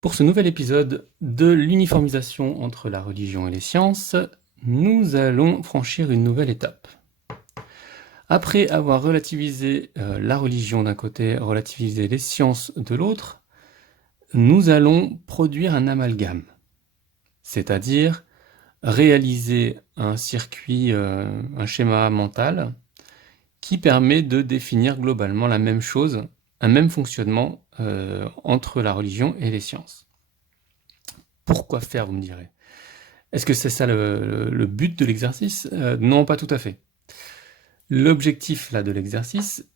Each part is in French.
Pour ce nouvel épisode de l'uniformisation entre la religion et les sciences, nous allons franchir une nouvelle étape. Après avoir relativisé la religion d'un côté, relativisé les sciences de l'autre, nous allons produire un amalgame, c'est-à-dire réaliser un circuit, un schéma mental qui permet de définir globalement la même chose, un même fonctionnement entre la religion et les sciences. Pourquoi faire, vous me direz? Est-ce que c'est ça le but de l'exercice? Non, pas tout à fait. L'objectif là de l'exercice,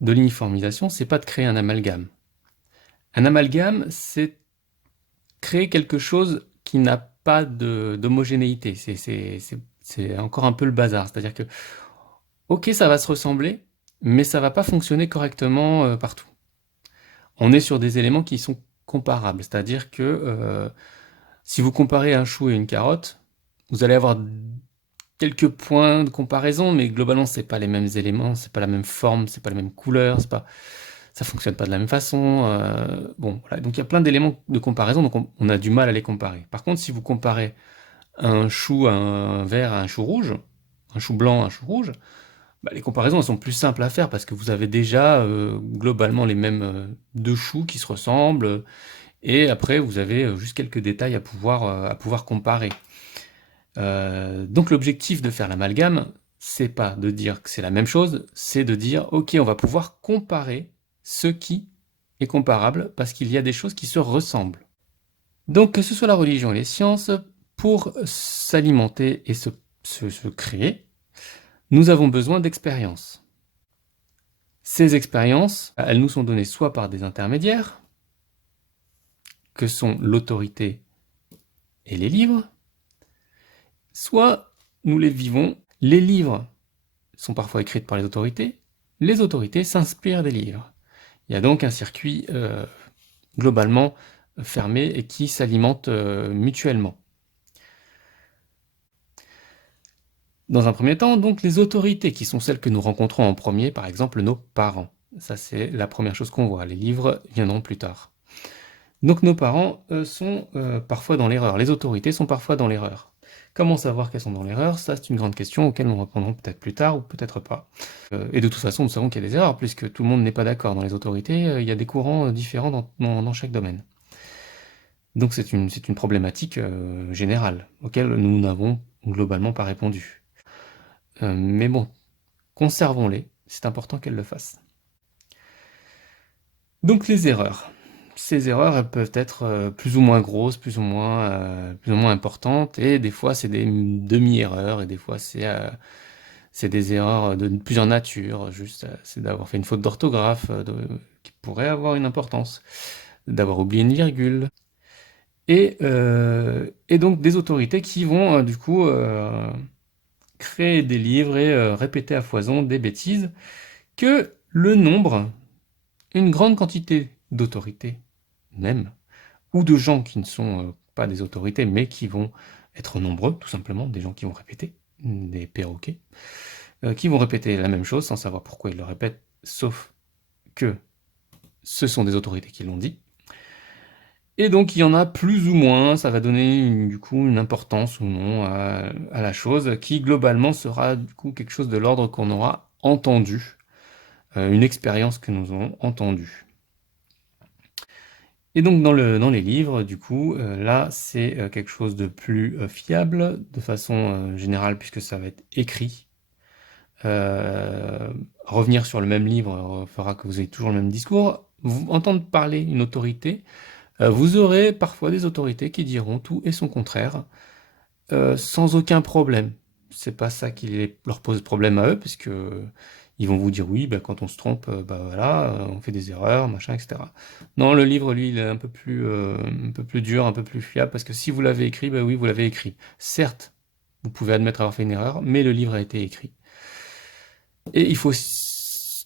de l'uniformisation, c'est pas de créer un amalgame. Un amalgame, c'est créer quelque chose qui n'a pas d'homogénéité. C'est encore un peu le bazar. C'est-à-dire que, ok, ça va se ressembler, mais ça va pas fonctionner correctement partout. On est sur des éléments qui sont comparables. C'est-à-dire que si vous comparez un chou et une carotte, vous allez avoir quelques points de comparaison, mais globalement, c'est pas les mêmes éléments, c'est pas la même forme, c'est pas la même couleur, ça fonctionne pas de la même façon. Bon, voilà. Donc il y a plein d'éléments de comparaison, donc on a du mal à les comparer. Par contre, si vous comparez un chou à un vert à un chou rouge, un chou blanc à un chou rouge, bah, les comparaisons elles sont plus simples à faire parce que vous avez déjà globalement les mêmes deux choux qui se ressemblent, et après vous avez juste quelques détails à pouvoir comparer. Donc l'objectif de faire l'amalgame, c'est pas de dire que c'est la même chose, c'est de dire ok, on va pouvoir comparer ce qui est comparable parce qu'il y a des choses qui se ressemblent. Donc que ce soit la religion et les sciences, pour s'alimenter et se créer, nous avons besoin d'expériences. Ces expériences, elles nous sont données soit par des intermédiaires, que sont l'autorité et les livres, soit nous les vivons. Les livres sont parfois écrites par les autorités s'inspirent des livres. Il y a donc un circuit globalement fermé et qui s'alimente mutuellement. Dans un premier temps, donc les autorités, qui sont celles que nous rencontrons en premier, par exemple nos parents. Ça, c'est la première chose qu'on voit. Les livres viendront plus tard. Donc nos parents sont parfois dans l'erreur. Les autorités sont parfois dans l'erreur. Comment savoir qu'elles sont dans l'erreur? Ça, c'est une grande question auquel nous répondrons peut-être plus tard ou peut-être pas. Et de toute façon, nous savons qu'il y a des erreurs, puisque tout le monde n'est pas d'accord. Dans les autorités, il y a des courants différents dans chaque domaine. Donc c'est une problématique générale, auquel nous n'avons globalement pas répondu. Mais bon, conservons-les, c'est important qu'elles le fassent. Donc les erreurs. Ces erreurs, elles peuvent être plus ou moins grosses, plus ou moins importantes, et des fois c'est des demi-erreurs, et des fois c'est des erreurs de plusieurs natures, juste c'est d'avoir fait une faute d'orthographe qui pourrait avoir une importance, d'avoir oublié une virgule, et donc des autorités qui vont du coup créer des livres et répéter à foison des bêtises que le nombre, une grande quantité d'autorités même, ou de gens qui ne sont pas des autorités, mais qui vont être nombreux, tout simplement, des gens qui vont répéter, des perroquets, qui vont répéter la même chose sans savoir pourquoi ils le répètent, sauf que ce sont des autorités qui l'ont dit. Et donc il y en a plus ou moins, ça va donner du coup une importance ou non à la chose, qui globalement sera du coup quelque chose de l'ordre qu'on aura entendu, une expérience que nous aurons entendue. Et donc dans les livres, du coup, là c'est quelque chose de plus fiable, de façon générale, puisque ça va être écrit. Revenir sur le même livre fera que vous ayez toujours le même discours. Vous entendre parler une autorité, vous aurez parfois des autorités qui diront tout et son contraire, sans aucun problème. C'est pas ça qui leur pose problème à eux, puisque ils vont vous dire oui, bah, quand on se trompe, bah voilà, on fait des erreurs, machin, etc. Non, le livre, lui, il est un peu plus dur, un peu plus fiable, parce que si vous l'avez écrit, bah oui, vous l'avez écrit. Certes, vous pouvez admettre avoir fait une erreur, mais le livre a été écrit. Et il faut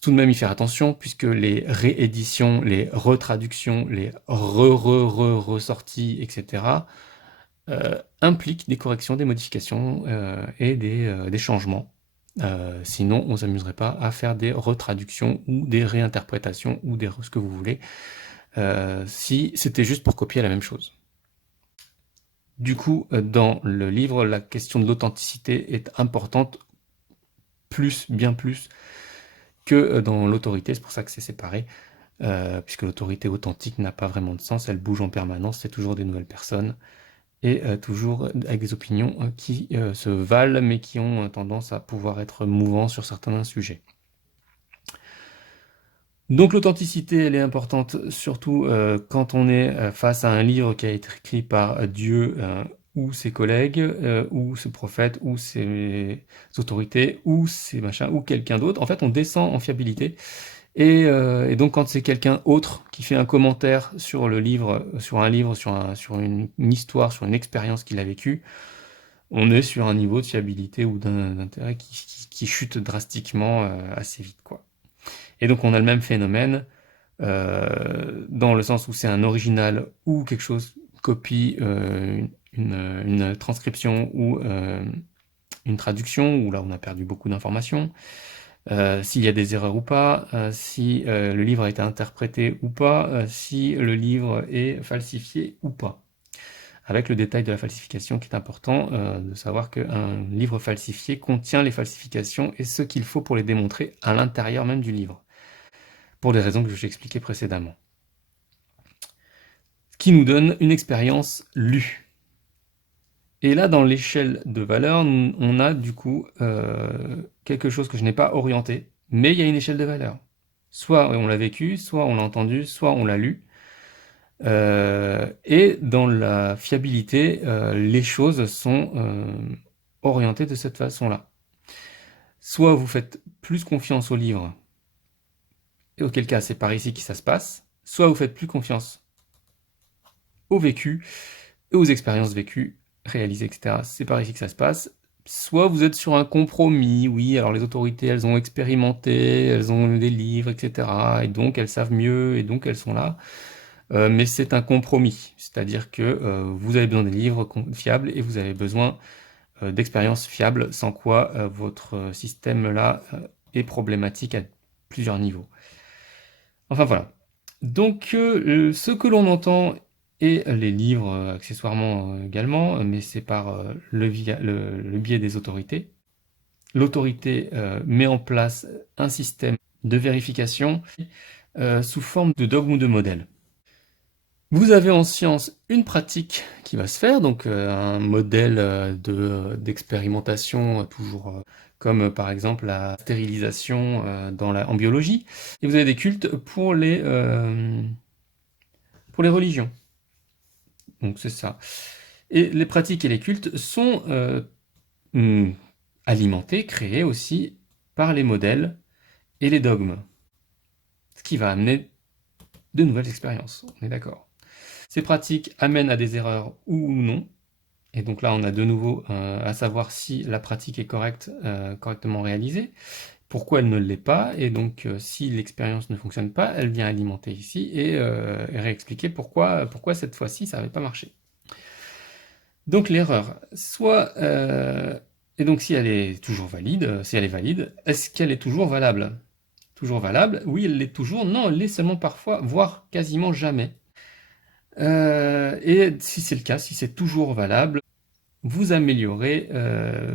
tout de même y faire attention, puisque les rééditions, les retraductions, les ressorties, etc., impliquent des corrections, des modifications et des changements. Sinon, on ne s'amuserait pas à faire des retraductions ou des réinterprétations ou ce que vous voulez. si c'était juste pour copier la même chose. Du coup, dans le livre, la question de l'authenticité est importante, bien plus que dans l'autorité, c'est pour ça que c'est séparé, puisque l'autorité authentique n'a pas vraiment de sens, elle bouge en permanence, c'est toujours des nouvelles personnes, et toujours avec des opinions qui se valent, mais qui ont tendance à pouvoir être mouvants sur certains sujets. Donc l'authenticité, elle est importante, surtout quand on est face à un livre qui a été écrit par Dieu ou ses collègues, ou ses prophètes, ou ses autorités, ou ses machins, ou quelqu'un d'autre. En fait, on descend en fiabilité. Et donc quand c'est quelqu'un autre qui fait un commentaire sur le livre, sur un livre, sur une histoire, sur une expérience qu'il a vécue, on est sur un niveau de fiabilité ou d'intérêt qui chute drastiquement assez vite, quoi. Et donc on a le même phénomène dans le sens où c'est un original ou quelque chose copie une transcription ou une traduction, où là on a perdu beaucoup d'informations, s'il y a des erreurs ou pas, si le livre a été interprété ou pas, si le livre est falsifié ou pas. Avec le détail de la falsification qui est important, de savoir qu'un livre falsifié contient les falsifications et ce qu'il faut pour les démontrer à l'intérieur même du livre, pour des raisons que je vous ai expliquées précédemment. Ce qui nous donne une expérience lue. Et là, dans l'échelle de valeur, on a du coup quelque chose que je n'ai pas orienté, mais il y a une échelle de valeur. Soit on l'a vécu, soit on l'a entendu, soit on l'a lu. Et dans la fiabilité, les choses sont orientées de cette façon-là. Soit vous faites plus confiance au livre, et auquel cas c'est par ici que ça se passe, soit vous faites plus confiance au vécu et aux expériences vécues, réalisées, etc. C'est par ici que ça se passe. Soit vous êtes sur un compromis, oui, alors les autorités, elles ont expérimenté, elles ont des livres, etc. Et donc elles savent mieux, et donc elles sont là. Mais c'est un compromis, c'est-à-dire que vous avez besoin des livres fiables et vous avez besoin d'expériences fiables, sans quoi votre système-là est problématique à plusieurs niveaux. Enfin voilà. Donc ce que l'on entend, et les livres accessoirement également, mais c'est par le biais des autorités. L'autorité met en place un système de vérification sous forme de dogme ou de modèle. Vous avez en science une pratique qui va se faire, donc un modèle d'expérimentation, toujours comme par exemple la stérilisation en biologie, et vous avez des cultes pour les religions. Donc c'est ça. Et les pratiques et les cultes sont alimentés, créés aussi par les modèles et les dogmes, ce qui va amener de nouvelles expériences, on est d'accord. Ces pratiques amènent à des erreurs ou non, et donc là on a de nouveau à savoir si la pratique est correctement réalisée, pourquoi elle ne l'est pas, et donc si l'expérience ne fonctionne pas, elle vient alimenter ici et réexpliquer pourquoi cette fois-ci ça n'avait pas marché. Donc l'erreur, et donc si elle est toujours valide, est-ce qu'elle est toujours valable? Toujours valable? Oui, elle l'est toujours. Non, elle l'est seulement parfois, voire quasiment jamais. Et si c'est le cas, si c'est toujours valable, vous améliorez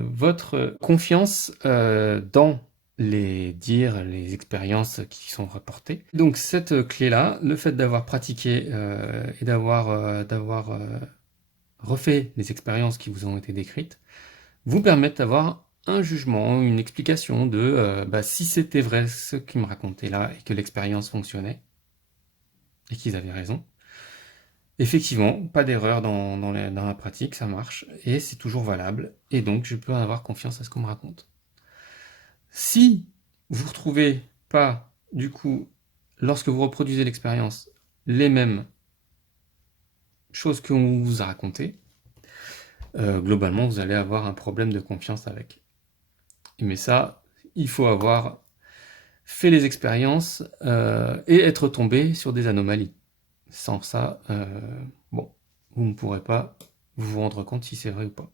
votre confiance dans les dires, les expériences qui sont rapportées. Donc cette clé-là, le fait d'avoir pratiqué et d'avoir refait les expériences qui vous ont été décrites, vous permettent d'avoir un jugement, une explication de si c'était vrai ce qu'ils me racontaient là et que l'expérience fonctionnait et qu'ils avaient raison. Effectivement, pas d'erreur dans la pratique, ça marche et c'est toujours valable et donc je peux avoir confiance à ce qu'on me raconte. Si vous ne retrouvez pas, du coup, lorsque vous reproduisez l'expérience, les mêmes choses qu'on vous a racontées, globalement, vous allez avoir un problème de confiance avec. Mais ça, il faut avoir fait les expériences et être tombé sur des anomalies. Sans ça, bon, vous ne pourrez pas vous rendre compte si c'est vrai ou pas.